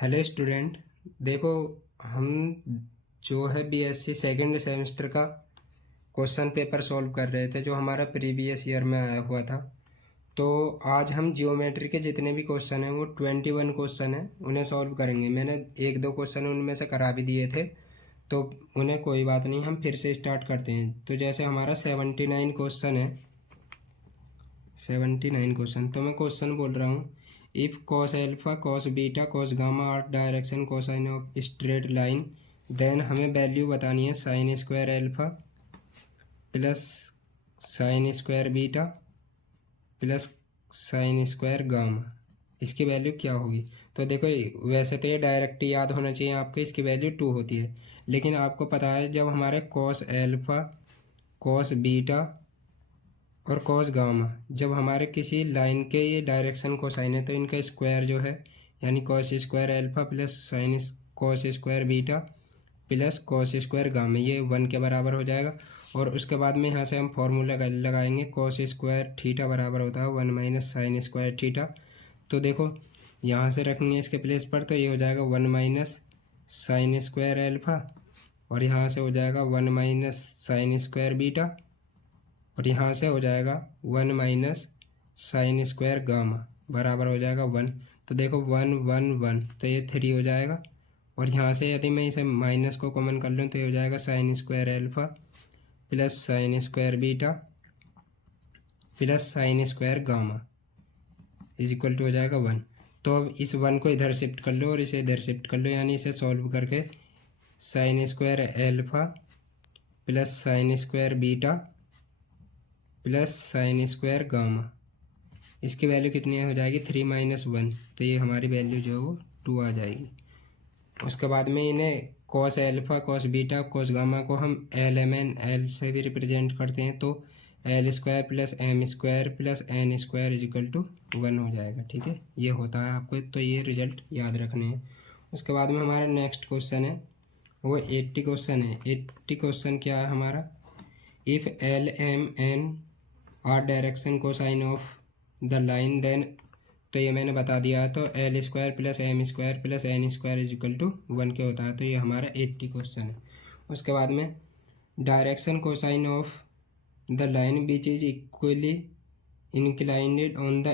Hello student. देखो, हम जो है बीएससी सेकंड सेमेस्टर का क्वेश्चन पेपर सॉल्व कर रहे थे जो हमारा प्रीवियस ईयर में आया हुआ था। तो आज हम जियोमेट्री के जितने भी क्वेश्चन हैं वो 21 क्वेश्चन हैं, उन्हें सॉल्व करेंगे। मैंने एक दो क्वेश्चन उनमें से करा भी दिए थे, तो उन्हें कोई बात नहीं, हम फिर से स्टार्ट करते हैं। तो जैसे हमारा 79 क्वेश्चन है, 79 क्वेश्चन, तो मैं क्वेश्चन बोल रहा हूँ। If cos alpha cos beta cos gamma are direction cosine of straight line, then हमें वैल्यू बतानी है sine square alpha plus sine square beta plus sine square gamma. इसकी वैल्यू क्या होगी? तो देखो, वैसे तो ये डायरेक्ट याद होना चाहिए आपको, इसकी वैल्यू 2 होती है। लेकिन आपको पता है जब हमारे कॉस एल्फा कॉस बीटा और कॉस गामा जब हमारे किसी लाइन के ये डायरेक्शन कोसाइन है, तो इनका स्क्वायर जो है यानी cos square alpha plus sine cos square beta plus cos square gamma, ये 1 के बराबर हो जाएगा। और उसके बाद में यहाँ से हम फॉर्मूला लगाएंगे, कॉस स्क्वायर थीटा बराबर होता है 1 माइनस साइन स्क्वायर थीटा। तो देखो, यहाँ से रखेंगे इसके प्लेस पर, तो ये हो जाएगा 1 माइनस साइन स्क्वायर एल्फा, और यहाँ से हो जाएगा 1 माइनस साइन स्क्वायर बीटा, और यहाँ से हो जाएगा 1 माइनस साइन स्क्वायर गामा बराबर हो जाएगा 1। तो देखो 1 1 1, तो ये 3 हो जाएगा। और यहाँ से यदि मैं इसे माइनस को कॉमन कर लूँ तो ये हो जाएगा sine square alpha plus sine square beta plus sine square gamma is equal to हो जाएगा 1। तो अब इस 1 को इधर शिफ्ट कर लो और इसे इधर शिफ्ट कर लो, यानी इसे सॉल्व करके sign square alpha plus sine square beta plus sine square gamma, इसकी वैल्यू कितनी हो जाएगी 3 माइनस 1, तो ये हमारी वैल्यू जो है वो 2 आ जाएगी। उसके बाद में इन्हें cos alpha cos beta cos gamma को हम एल एम एन एल से भी रिप्रेजेंट करते हैं, तो l square plus m square plus n square is equal to 1 हो जाएगा। ठीक है, ये होता है आपको, तो ये रिजल्ट याद रखने हैं। उसके बाद में हमारा नेक्स्ट क्वेश्चन है वो 80 क्वेश्चन है। 80 क्वेश्चन क्या है हमारा, if l m n are direction cosine of the line, then, तो ये मैंने बता दिया है। तो l square plus m square plus n square is equal to 1 के होता है, तो ये हमारा 80 क्वेश्चन है। उसके बाद में direction cosine of the line which is equally inclined on the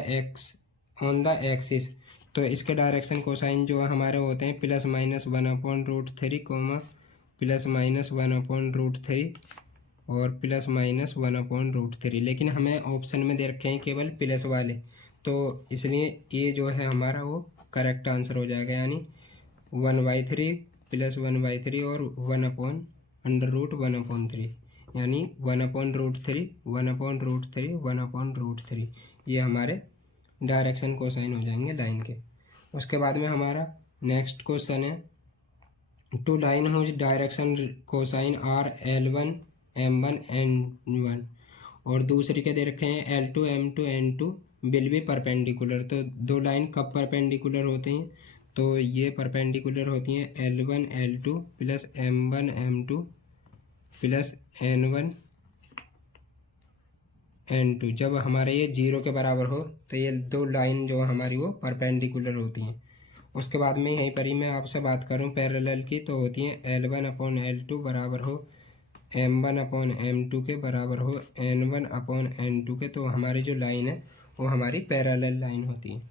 axis, तो इसके डायरेक्शन कोसाइन जो हमारे होते हैं plus minus 1/√3 coma plus minus 1/√3 और प्लस माइनस 1/√3, लेकिन हमें ऑप्शन में दे रखे हैं केवल प्लस वाले, तो इसलिए ये जो है हमारा वो करेक्ट आंसर हो जाएगा, यानी 1/3 प्लस 1/3 और 1/√1/3, यानी 1/√3 1/√3 1/√3, ये हमारे डायरेक्शन कोसाइन हो जाएंगे लाइन के। उसके बाद में हमारा नेक्स्ट क्वेश्चन है, two line whose direction cosine are L1 M1 N1, और दूसरी के दे रखे हैं L2 M2 N2 will be perpendicular. तो दो लाइन कब परपेंडिकुलर होती हैं, तो ये परपेंडिकुलर होती हैं L1 L2 plus M1 M2 plus N1 N2, जब हमारे ये 0 के बराबर हो तो ये दो लाइन जो हमारी वो परपेंडिकुलर होती हैं। उसके बाद में यहीं पर ही मैं आपसे बात करूं पैरेलल की, तो होती हैं L1/L2 बराबर हो M1/M2 के बराबर हो N1/N2 के, तो हमारी जो लाइन है वो हमारी पैरेलल लाइन होती है।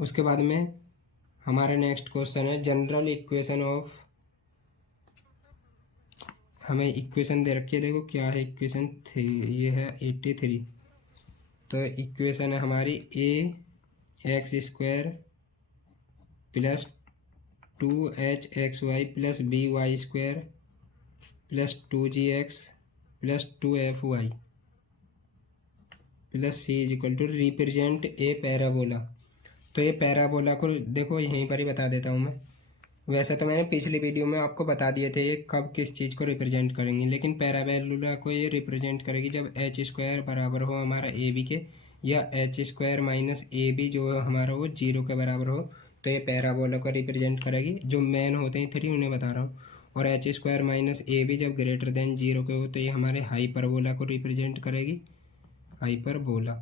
उसके बाद में हमारा नेक्स्ट क्वेश्चन है जनरल इक्वेशन ऑफ, हमें इक्वेशन दे रखी है, देखो क्या है इक्वेशन, ये है 83। तो इक्वेशन है हमारी ax² plus 2hxy plus by² plus 2gx plus 2fy plus c is equal to represent a parabola. तो ये पैराबोला को देखो यहीं पर ही बता देता हूँ मैं। वैसे तो मैंने पिछली वीडियो में आपको बता दिए थे ये कब किस चीज़ को रिप्रेजेंट करेंगे, लेकिन पैराबोला को ये रिप्रेजेंट करेगी जब h² बराबर हो हमारा AB के, या h² माइनस AB जो हमारा वो 0 के बराबर हो, तो ये पैराबोला को रिप्रेजेंट करेगी। जो मेन होते हैं 3 उन्हें बता रहा हूँ। और h² माइनस AB जब ग्रेटर देन 0 के हो तो ये हमारे हाइपरबोला को रिप्रेजेंट करेगी, हाइपरबोला।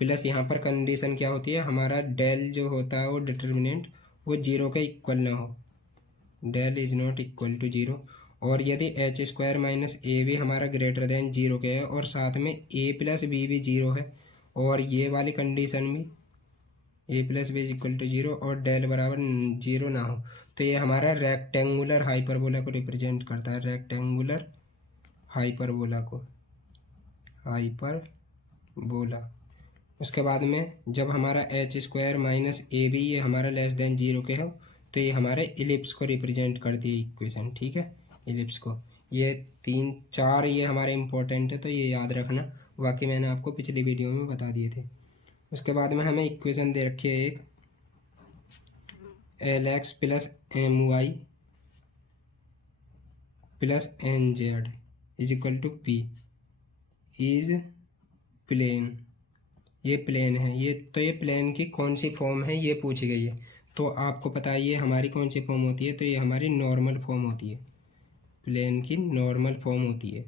प्लस यहाँ पर कंडीशन क्या होती है, हमारा डेल जो होता है वो डिटर्मिनेंट वो जीरो के इक्वल ना हो, del is not equal to zero. और यदि एच स्क्वायर माइनस ए भी हमारा ग्रेटर देन जीरो के है और साथ में ए प्लस बी भी जीरो है और ये वाली कंडीशन भी A plus B is equal to zero और डेल बराबर जीरो ना हो, तो ये हमारा रेक्टेंगुलर हाइपरबोला को रिप्रेजेंट करता है, रेक्टेंगुलर हाइपरबोला को, हाइपरबोला। उसके बाद में जब हमारा h square minus a b ये हमारा लेस देन जीरो के हो, तो ये हमारे इलिप्स को रिप्रेजेंट करती है इक्वेशन, ठीक है, इलिप्स को। ये 3-4 ये हमारे इम्पोर्टेंट है, तो ये याद रखना, बाकी मैंने आपको पिछली वीडियो में बता दिए थे। उसके बाद में हमें इक्वेशन दे रखी है एक, l x plus m y plus n z is equal to p is plane. ये प्लेन है, ये तो ये प्लेन की कौन सी फॉर्म है ये पूछी गई है, तो आपको पता है ये हमारी कौन सी फॉर्म होती है, तो ये हमारी नॉर्मल फॉर्म होती है, प्लेन की नॉर्मल फॉर्म होती है।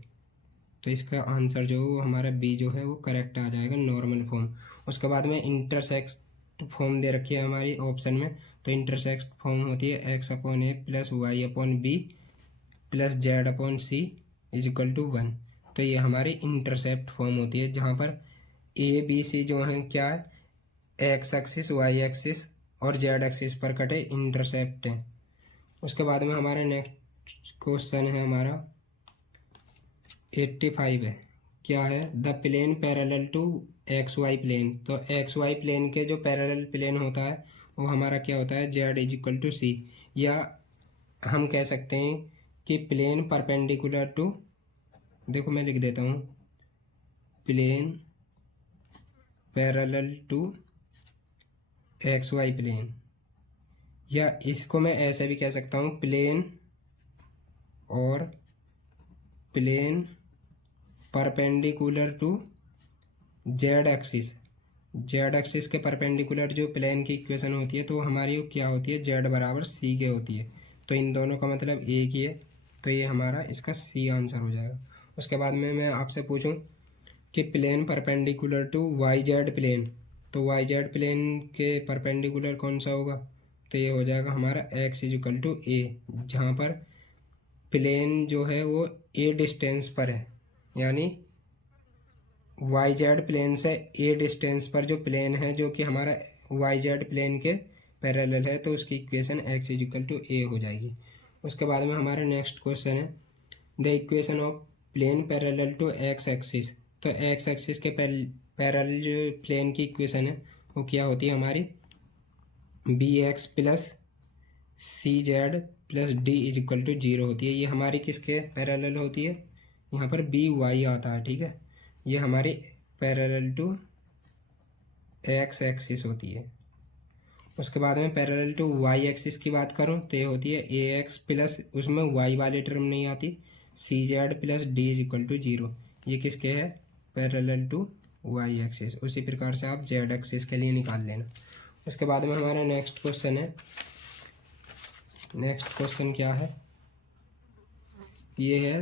तो इसका आंसर जो वो हमारा बी जो है वो करेक्ट आ जाएगा, नॉर्मल फॉर्म। उसके बाद में इंटरसेक्ट फॉर्म दे रखी है हमारी ऑप्शन में, तो इंटरसेक्ट फॉर्म होती है x upon a plus y upon b plus z upon c is equal to 1। तो ये हमारी इंटरसेप्ट फॉर्म होती है, जहाँ पर ए बी सी जो है क्या है, एक्स एक्सिस वाई एक्सिस और जेड एक्सिस पर कटे इंटरसेप्ट है। उसके बाद में हमारा नेक्स्ट क्वेश्चन है हमारा 85 है, क्या है, the plane parallel to x y plane. तो एक्स वाई प्लेन के जो पैरेलल प्लेन होता है वो हमारा क्या होता है, जेड इज इक्वल टू सी, या हम कह सकते हैं कि प्लेन परपेंडिकुलर टू, देखो मैं लिख देता हूँ, plane parallel to x y plane, या इसको मैं ऐसे भी कह सकता हूँ, प्लेन और plane perpendicular to z axis. Z axis के परपेंडिकुलर जो प्लेन की इक्वेशन होती है तो हमारी वो क्या होती है, जेड बराबर सी के होती है, तो इन दोनों का मतलब एक ही है, तो ये हमारा इसका सी आंसर हो जाएगा। उसके बाद में मैं आपसे पूछूं कि plane perpendicular to y Z plane, तो वाई जेड प्लेन के परपेंडिकुलर कौन सा होगा, तो ये हो जाएगा हमारा x is equal to a, जहाँ पर प्लेन जो है वो ए डिस्टेंस पर है, यानी वाई जेड प्लेन से ए डिस्टेंस पर जो प्लेन है जो कि हमारा वाई जेड प्लेन के पैरेलल है, तो उसकी equation X is equal to A हो जाएगी। उसके बाद में हमारा नेक्स्ट क्वेश्चन है, the equation of plane parallel to X axis. तो एक्स एक्सिस के पैरेलल जो प्लेन की इक्वेशन है वो क्या होती है हमारी, B X plus C Z plus D is equal to zero होती है। ये हमारी किसके पैरेलल होती है, यहाँ पर बी वाई आता है, ठीक है, ये हमारी पैरेलल टू एक्स एक्सिस होती है। उसके बाद में पैरेलल टू वाई एक्सिस की बात करूँ तो ये होती है ए एक्स प्लस, उसमें वाई वाली टर्म नहीं आती, C Z plus D is equal to zero. ये किसके है, पैरेलल टू वाई एक्सिस। उसी प्रकार से आप जेड एक्सिस के लिए निकाल लेना। उसके बाद में हमारा नेक्स्ट क्वेश्चन है, नेक्स्ट क्वेश्चन क्या है, ये है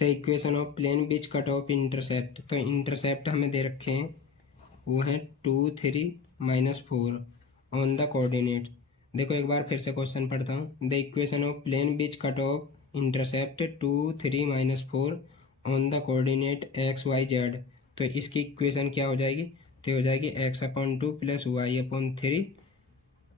the equation of plane which cut off intercept. तो इंटरसेप्ट हमें दे रखे हैं वो हैं 2 3 -4 ऑन द कोऑर्डिनेट। देखो एक बार फिर से क्वेश्चन पढ़ता हूँ, the equation of plane which cut off intercept 2 3 -4 on the coordinate x y z. तो इसकी इक्वेशन क्या हो जाएगी, तो हो जाएगी x upon 2 plus y upon 3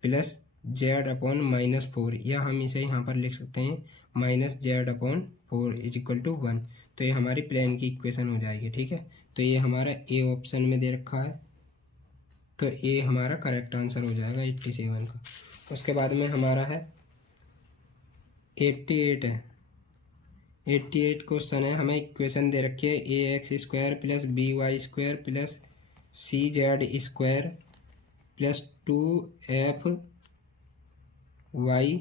plus z upon -4, या हम इसे यहाँ पर लिख सकते हैं minus z upon 4 is equal to 1। तो ये हमारी प्लेन की इक्वेशन हो जाएगी, ठीक है। तो ये हमारा ए ऑप्शन में दे रखा है, तो ए हमारा करेक्ट आंसर हो जाएगा 87 का। उसके बाद में हमारा है 88 है, 88 क्वेश्चन है, हमें इक्वेशन दे रखी है A X square plus B Y square plus C Z square plus 2f Y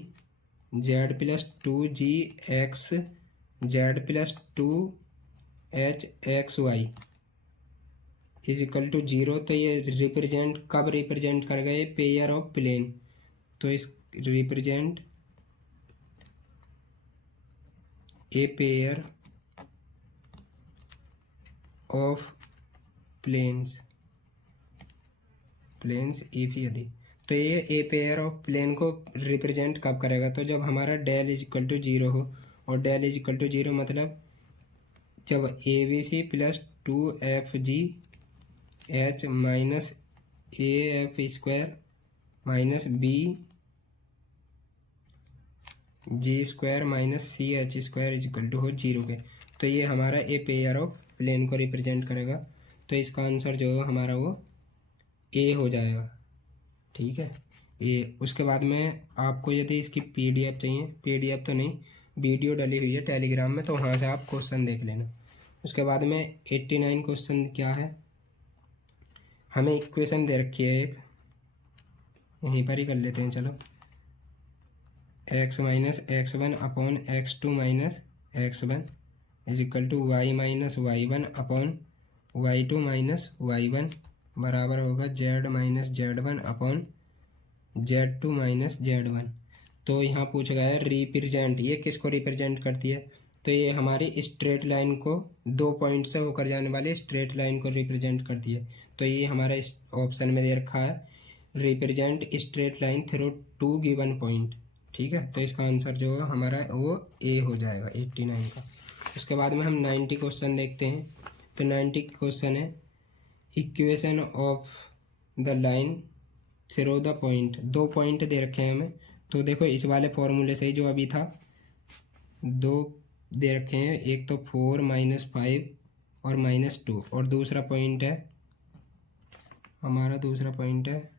Z plus 2g X Z plus 2h X Y is equal to zero. तो ये रिप्रेजेंट कब रिप्रेजेंट कर गए, पेयर ऑफ प्लेन, तो इस represent a pair of planes if यदि, तो ये ए पेयर ऑफ प्लेन को रिप्रेजेंट कब करेगा, तो जब हमारा del is equal to zero हो, और del is equal to zero मतलब जब a b c plus 2FGH minus AF square minus BG² minus CH square is equal to हो जीरो के। तो ये हमारा ए पेयर ऑफ प्लेन को रिप्रेजेंट करेगा। तो इसका आंसर जो है हमारा वो ए हो जाएगा, ठीक है, ए। उसके बाद में आपको यदि इसकी PDF चाहिए, PDF तो नहीं, वीडियो डली हुई है टेलीग्राम में, तो वहाँ से आप क्वेश्चन देख लेना। उसके बाद में 89 क्वेश्चन क्या है, हमें इक्वेशन दे रखी है एक, यहीं पर ही कर लेते हैं चलो। x minus x1 upon x2 minus x1 is equal to y minus y1 upon y2 minus y1 बराबर होगा z minus z1 upon z2 minus z1। तो यहाँ पूछा गया है रिप्रेजेंट, ये किसको रिप्रेजेंट करती है, तो ये हमारी स्ट्रेट लाइन को, 2 पॉइंट से होकर जाने वाली स्ट्रेट लाइन को रिप्रेजेंट करती है। तो ये हमारा इस ऑप्शन में दे रखा है, represent straight line through 2 given point, ठीक है। तो इसका आंसर जो है हमारा वो ए हो जाएगा 89 का। उसके बाद में हम 90 क्वेश्चन देखते हैं। तो 90 क्वेश्चन है, equation of the line through the point, 2 point दे रखे हैं हमें। तो देखो इस वाले फॉर्मूले से ही जो अभी था, 2 दे रखे हैं, एक तो 4 माइनस 5 और माइनस 2, और दूसरा पॉइंट है हमारा, दूसरा पॉइंट है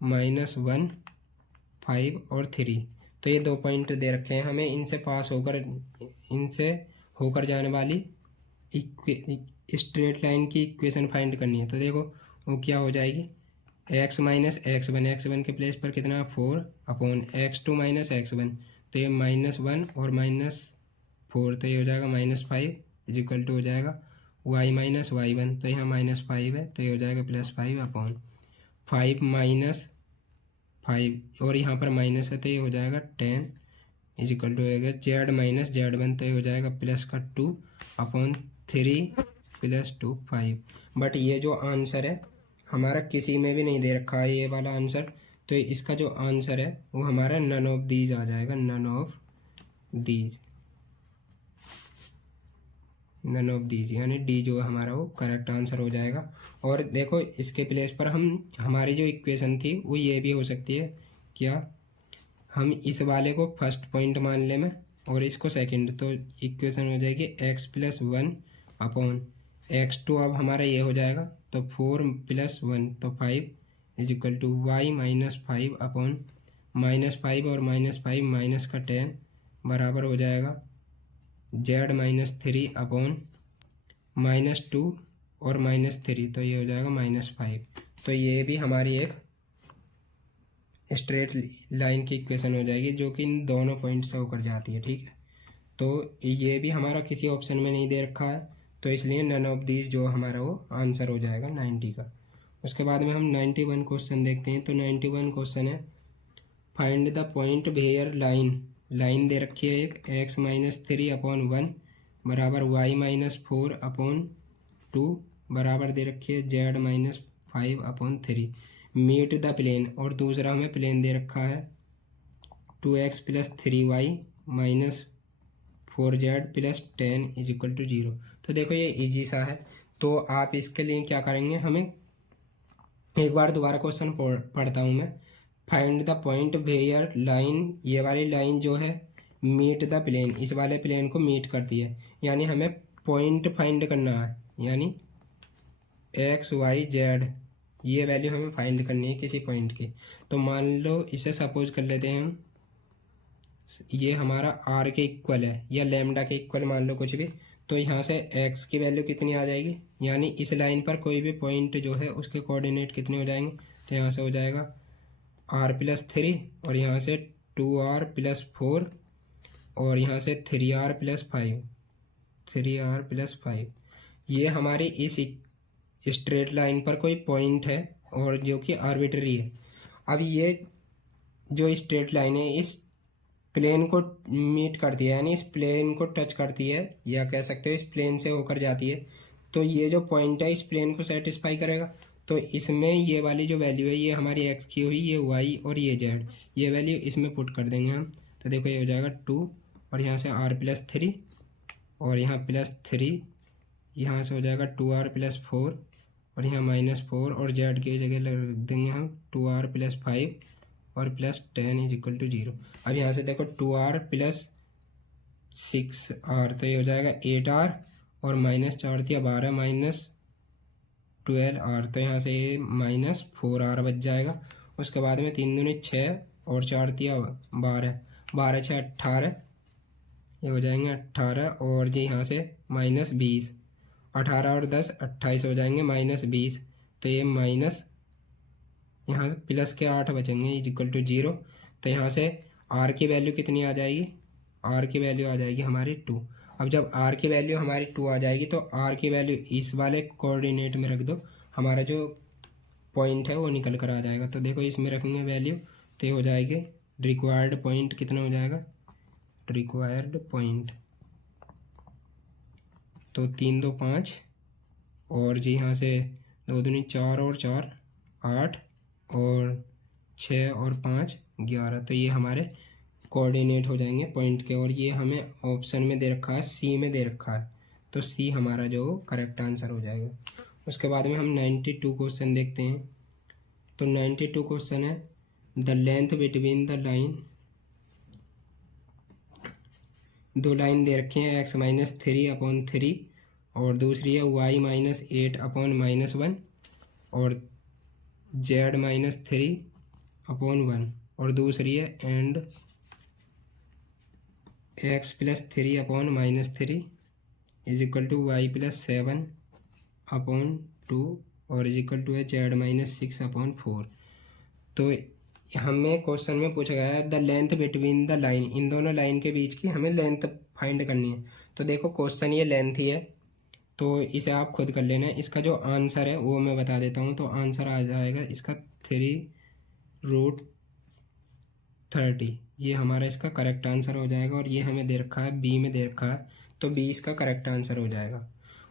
-1 5 और 3। तो ये 2 पॉइंट दे रखे हैं हमें, इनसे होकर जाने वाली स्ट्रेट लाइन की इक्वेशन फाइंड करनी है। तो देखो वो क्या हो जाएगी, x माइनस x1 के प्लेस पर कितना 4 अपॉन x2 माइनस x1, तो ये -1 और -4, तो ये हो जाएगा -5 इज इक्वल टू हो जाएगा y माइनस y1, तो यहाँ -5 है, तो ये हो जाएगा +5 अपॉन 5 माइनस 5 और यहाँ पर माइनस है, तो ये हो जाएगा 10 इज इक्वल टू होगा z माइनस z1, तो ये हो जाएगा +2 अपॉन 3 +2 5। बट ये जो आंसर है हमारा किसी में भी नहीं दे रखा है ये वाला आंसर, तो इसका जो आंसर है वो हमारा नन ऑफ दीज आ जाएगा, नन ऑफ दीज, यानी डी जो है हमारा वो करेक्ट आंसर हो जाएगा। और देखो इसके प्लेस पर हमारी जो इक्वेशन थी वो ये भी हो सकती है, क्या हम इस वाले को फर्स्ट पॉइंट मान ले में और इसको सेकंड, तो इक्वेशन हो जाएगी x+1 अपॉन x2, अब हमारा ये हो जाएगा, तो 4 + 1 तो 5 is equal to y minus 5 upon -5 और -5 माइनस का 10 बराबर हो जाएगा z माइनस 3 अपॉन -2 और -3, तो ये हो जाएगा -5। तो ये भी हमारी एक स्ट्रेट लाइन की इक्वेशन हो जाएगी जो कि इन दोनों पॉइंट से होकर जाती है, ठीक है। तो ये भी हमारा किसी ऑप्शन में नहीं दे रखा है, तो इसलिए नन ऑफ दीज जो हमारा वो आंसर हो जाएगा 90 का। उसके बाद में हम 91 क्वेश्चन देखते हैं। तो 91 क्वेश्चन है, find the point where line दे रखी है एक, x माइनस 3 अपॉन 1 बराबर y माइनस 4 अपॉन 2 बराबर दे रखी है z minus 5 upon 3, meet the plane, और दूसरा हमें प्लेन दे रखा है 2x + 3y minus 4z + 10 is equal to 0। तो देखो ये इजी सा है, तो आप इसके लिए क्या करेंगे, हमें एक बार दोबारा क्वेश्चन पढ़ता हूँ मैं। Find the point where line, ये वाली लाइन जो है मीट द प्लेन, इस वाले प्लेन को मीट करती है, यानी हमें पॉइंट फाइंड करना है, यानी x y z ये वैल्यू हमें फाइंड करनी है किसी पॉइंट की। तो मान लो इसे सपोज कर लेते हैं हम, ये हमारा r के इक्वल है या लैम्डा के इक्वल मान लो कुछ भी, तो यहाँ से x की वैल्यू कितनी आ जाएगी, यानी इस लाइन पर कोई भी पॉइंट जो है उसके कोऑर्डिनेट कितने हो जाएंगे, तो यहाँ से हो जाएगा r+3 और यहाँ से 2r+4 और यहाँ से 3r+5 ये हमारी इस स्ट्रेट लाइन पर कोई पॉइंट है और जो कि आर्बिट्री है। अब ये जो स्ट्रेट लाइन है इस प्लेन को मीट करती है, यानी इस प्लेन को टच करती है, या कह सकते हो इस प्लेन से होकर जाती है, तो ये जो पॉइंट है इस प्लेन को सेटिस्फाई करेगा। तो इसमें ये वाली जो वैल्यू है ये हमारी एक्स की हुई, ये वाई और ये जेड, ये वैल्यू इसमें पुट कर देंगे हम। तो देखो ये हो जाएगा 2 और यहाँ से r+3 और यहाँ +3, यहाँ से हो जाएगा 2r+4 और यहाँ -4 और जेड की जगह लग देंगे हम 2r+5 और +10 = 0। अब यहाँ से देखो 2r+6r तो ये हो जाएगा 8r और -4 दिया 12 -12r तो यहाँ से ये -4r बच जाएगा। उसके बाद में 3 दूनी 6 और 4 दिया 12, 12 6 18, ये हो जाएंगे 18 और जी यहाँ से -20, 18 और 10 28 हो जाएंगे -20, तो ये माइनस यहाँ से प्लस के 8 बचेंगे = 0। तो यहाँ से r की वैल्यू कितनी आ जाएगी, r की वैल्यू आ जाएगी हमारी 2। अब जब r की वैल्यू हमारी 2 आ जाएगी तो r की वैल्यू इस वाले कोऑर्डिनेट में रख दो, हमारा जो पॉइंट है वो निकल कर आ जाएगा। तो देखो इसमें रखेंगे वैल्यू तो ये हो जाएगी रिक्वायर्ड पॉइंट कितना हो जाएगा, रिक्वायर्ड पॉइंट तो 3 2 5 और जी यहाँ से 2 दूनी 4 और 4 8 और 6 और 5 11, तो ये हमारे कोऑर्डिनेट हो जाएंगे पॉइंट के। और ये हमें ऑप्शन में दे रखा है, सी में दे रखा है, तो सी हमारा जो करेक्ट आंसर हो जाएगा। उसके बाद में हम 92 क्वेश्चन देखते हैं। तो 92 क्वेश्चन है, the length between the line, दो लाइन दे रखी हैं x-3/3 और दूसरी है y-8/-1 और z-3/1 और दूसरी है एंड x+3/-3 y+7/2 और है z-6/4। तो हमें क्वेश्चन में पूछा गया है the length between the line, इन दोनों लाइन के बीच की हमें लेंथ फाइंड करनी है। तो देखो क्वेश्चन ये लेंथ ही है तो इसे आप खुद कर लेना है। इसका जो आंसर है वो मैं बता देता हूँ। तो आंसर आ जाएगा इसका 3√30, ये हमारा इसका करेक्ट आंसर हो जाएगा। और ये हमें दे रखा है बी में दे रखा है, तो बी इसका करेक्ट आंसर हो जाएगा।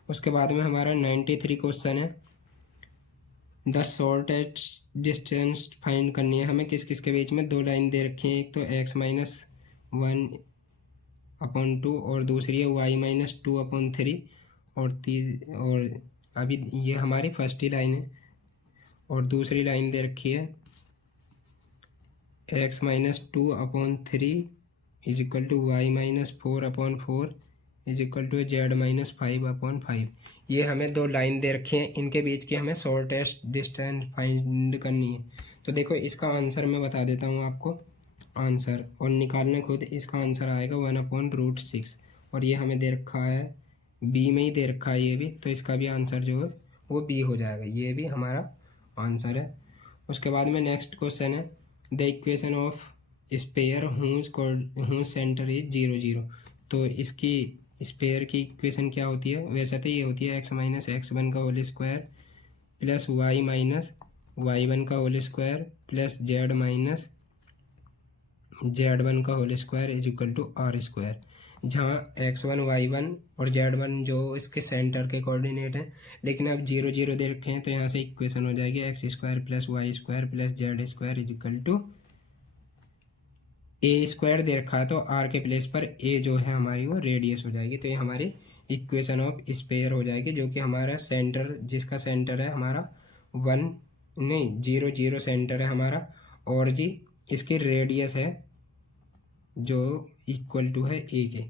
उसके बाद में हमारा 93 क्वेश्चन है, द शॉर्टेस्ट डिस्टेंस फाइंड करनी है हमें किस किस के बीच में। दो लाइन दे रखी है, एक तो x-1/2 और दूसरी है y-2/3 और अभी ये हमारी फर्स्ट ही लाइन है। और दूसरी लाइन दे रखी है x-2/3 y-4/4 z-5/5। ये हमें दो लाइन दे रखी हैं, इनके बीच की हमें शॉर्टेस्ट डिस्टेंस फाइंड करनी है। तो देखो इसका आंसर मैं बता देता हूँ आपको आंसर, और निकालने खुद। इसका आंसर आएगा 1/√6 और ये हमें दे रखा है बी में ही दे रखा है ये भी, तो इसका भी आंसर जो है वो बी हो जाएगा, ये भी हमारा आंसर है। उसके बाद में नेक्स्ट क्वेश्चन है, the equation of sphere whose centre is 0 0। तो इसकी स्पेयर की इक्वेशन क्या होती है, वैसे तो ये होती है x-x1² plus y-y1² plus z-z1² r², जहाँ x1 y1 और z1 जो इसके सेंटर के कोऑर्डिनेट हैं, लेकिन अब 0 0 दे रखे हैं तो यहाँ से इक्वेशन हो जाएगी x² plus y² plus z² a² दे रखा है, तो r के प्लेस पर a जो है हमारी वो रेडियस हो जाएगी। तो ये हमारी इक्वेशन ऑफ स्पेयर हो जाएगी, जो कि हमारा सेंटर, जिसका सेंटर है हमारा 0 0 सेंटर है हमारा, और जी इसकी रेडियस है जो इक्वल टू है a के।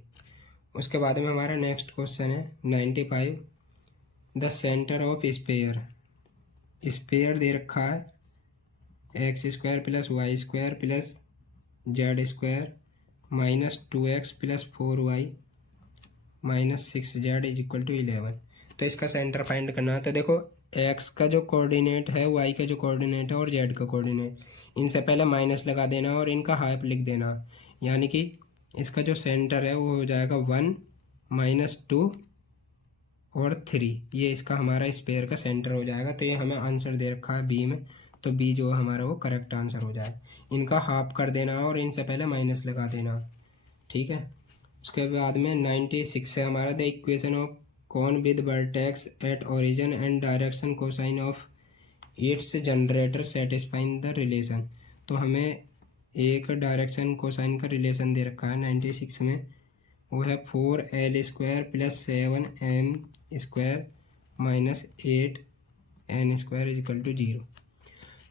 उसके बाद में हमारा नेक्स्ट क्वेश्चन है 95, the centre of sphere, sphere दे रखा है x² plus y² plus z² -2x plus 4y -6z = 11। तो इसका सेंटर फाइंड करना है। तो देखो x का जो कोऑर्डिनेट है, y का जो कोऑर्डिनेट है और z का कोऑर्डिनेट, इनसे पहले माइनस लगा देना और इनका हाफ लिख देना, यानी कि इसका जो सेंटर है वो हो जाएगा 1 -2 और 3, ये इसका हमारा स्पेयर का सेंटर हो जाएगा। तो ये हमें आंसर दे रखा है बी में, तो बी जो हमारा वो करेक्ट आंसर हो जाए। इनका हाफ कर देना और इनसे पहले माइनस लगा देना, ठीक है। उसके बाद में 96 है हमारा, the equation of cone with vertex at origin and direction cosine of its generator satisfying the relation. तो हमें एक डायरेक्शन कोसाइन का रिलेशन दे रखा है 96 में, वो है 4l² plus 7m² minus 8n² equal to 0।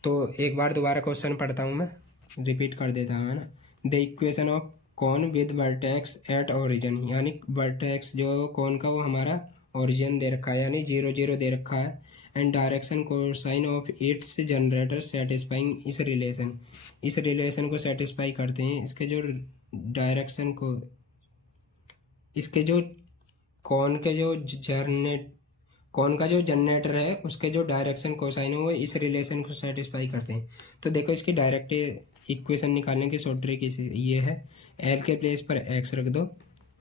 तो एक बार दोबारा क्वेश्चन पढ़ता हूँ, मैं रिपीट कर देता हूँ, है ना। The equation of cone with vertex at origin, यानी वर्टेक्स जो कॉन का वो हमारा ओरिजिन दे रखा है, यानी 0 0 दे रखा है, and direction cosine of its generator satisfying इस रिलेशन, इस रिलेशन को सेटिस्फाई करते हैं। इसके जो डायरेक्शन को, इसके जो कॉन के जो कॉन का जो जनरेटर है उसके जो डायरेक्शन कोसाइन है वो इस रिलेशन को सेटिस्फाई करते हैं। तो देखो इसकी डायरेक्ट इक्वेशन निकालने की शॉर्ट ट्रिक ये है, एल के प्लेस पर एक्स रख दो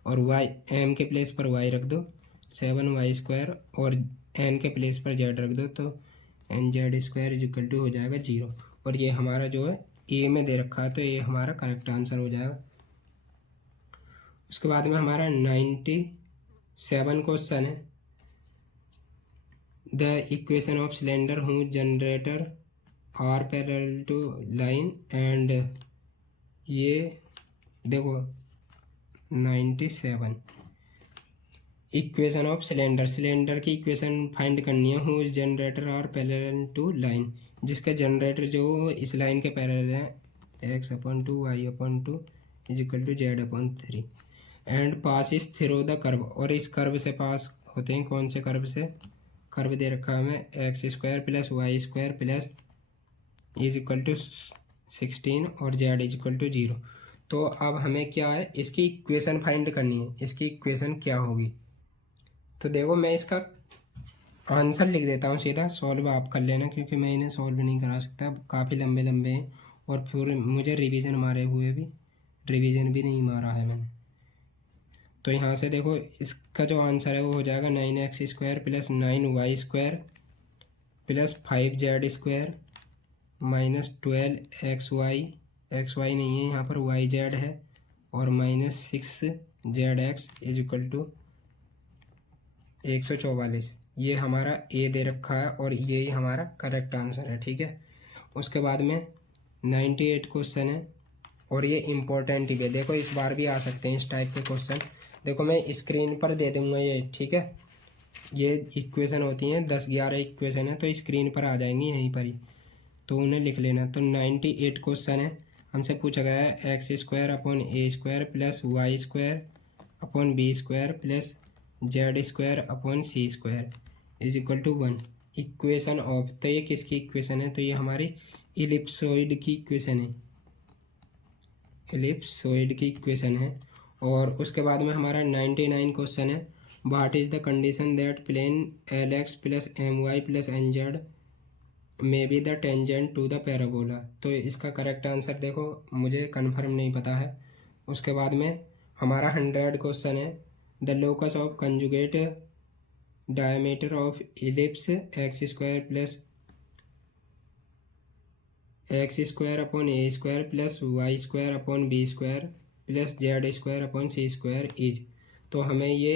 और वाई, एम के प्लेस पर वाई रख दो, 7y² और एन के प्लेस पर जेड रख दो, तो nz² इज इक्वल टू हो जाएगा 0। और ये हमारा जो है ए में दे रखा है, तो ये हमारा करेक्ट आंसर हो जाएगा। उसके बाद में हमारा 97 क्वेश्चन है, the equation of cylinder whose generator are parallel to line, and ये देखो 97 इक्वेशन ऑफ सिलेंडर, सिलेंडर की इक्वेशन फाइंड करनी है, whose generator are parallel to line, जिसका जनरेटर जो इस लाइन के पैरेलल है x/2 y/2 is equal to z/3 and passes through the curve, और इस कर्व से पास होते हैं, कौन से कर्व से, कर्व दे रखा है हमें x² plus y² plus is equal to 16 और z इज इक्वल टू 0। तो अब हमें क्या है, इसकी इक्वेशन फाइंड करनी है, इसकी इक्वेशन क्या होगी। तो देखो मैं इसका आंसर लिख देता हूँ सीधा, सॉल्व आप कर लेना, क्योंकि मैं इन्हें सॉल्व नहीं करा सकता, काफ़ी लंबे लंबे हैं और फिर मुझे रिवीजन मारे हुए भी, रिवीजन भी नहीं मारा है मैंने। तो यहाँ से देखो इसका जो आंसर है वो हो जाएगा 9x² plus 9y² plus 5z² minus 12xy, xy नहीं है यहाँ पर yz है, और minus 6zx is equal to 144। ये हमारा ए दे रखा है और यही हमारा करेक्ट आंसर है, ठीक है। उसके बाद में 98 क्वेश्चन है, और ये इम्पोर्टेंट ही है, देखो इस बार भी आ सकते हैं इस टाइप के क्वेश्चन। देखो मैं स्क्रीन पर दे दूंगा ये, ठीक है। ये इक्वेशन होती हैं 10-11 इक्वेशन है, तो स्क्रीन पर आ जाएंगी यहीं पर ही, तो उन्हें लिख लेना। तो 98 क्वेश्चन है, हमसे पूछा गया है x² / a² plus y² / b² plus z² / c² is equal to 1 equation of. तो ये किसकी इक्वेशन है, तो ये हमारी इलिप्सोइड की इक्वेशन है, इलिप्सोइड की इक्वेशन है। और उसके बाद में हमारा 99 क्वेश्चन है, what is the condition that plane LX plus MY plus NZ may be the tangent to the parabola. तो इसका करेक्ट आंसर देखो मुझे कंफर्म नहीं पता है। उसके बाद में हमारा 100 क्वेश्चन है, the locus of conjugate diameter of ellipse x² plus x² / a² plus y² / b² plus z² / c² is. तो हमें ये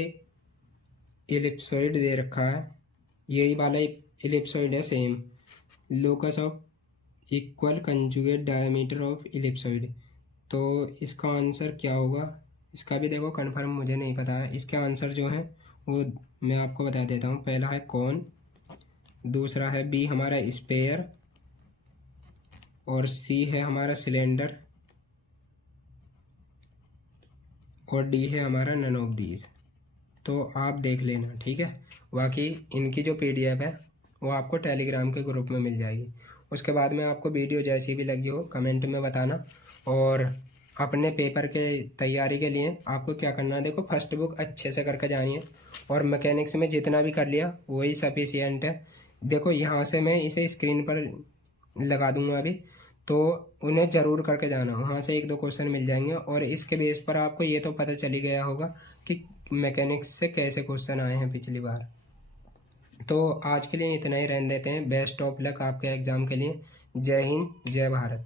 इलिप्सोइड दे रखा है, यही वाला इलिप्सोइड है same, locus of equal conjugate diameter of ellipsoid. तो इसका आंसर क्या होगा, इसका भी देखो कंफर्म मुझे नहीं पता है। इसके आंसर जो हैं वो मैं आपको बता देता हूँ। पहला है कॉन, दूसरा है बी हमारा स्पेयर, और सी है हमारा सिलेंडर, और डी है हमारा नन ऑफ दीज। तो आप देख लेना, ठीक है। बाकी इनकी जो PDF है वो आपको टेलीग्राम के ग्रुप में मिल जाएगी। उसके बाद में आपको वीडियो जैसी भी लगी हो कमेंट में बताना। और अपने पेपर के तैयारी के लिए आपको क्या करना है, देखो फर्स्ट बुक अच्छे से करके जानी है, और मैकेनिक्स में जितना भी कर लिया वही सफिशिएंट है। देखो यहाँ से मैं इसे स्क्रीन पर लगा दूंगा अभी, तो उन्हें ज़रूर करके जाना, वहाँ से 1-2 क्वेश्चन मिल जाएंगे। और इसके बेस पर आपको ये तो पता चली गया होगा कि मैकेनिक्स से कैसे क्वेश्चन आए हैं पिछली बार। तो आज के लिए इतना ही रहने देते हैं। बेस्ट ऑफ लक आपके एग्ज़ाम के लिए। जय हिंद, जय भारत।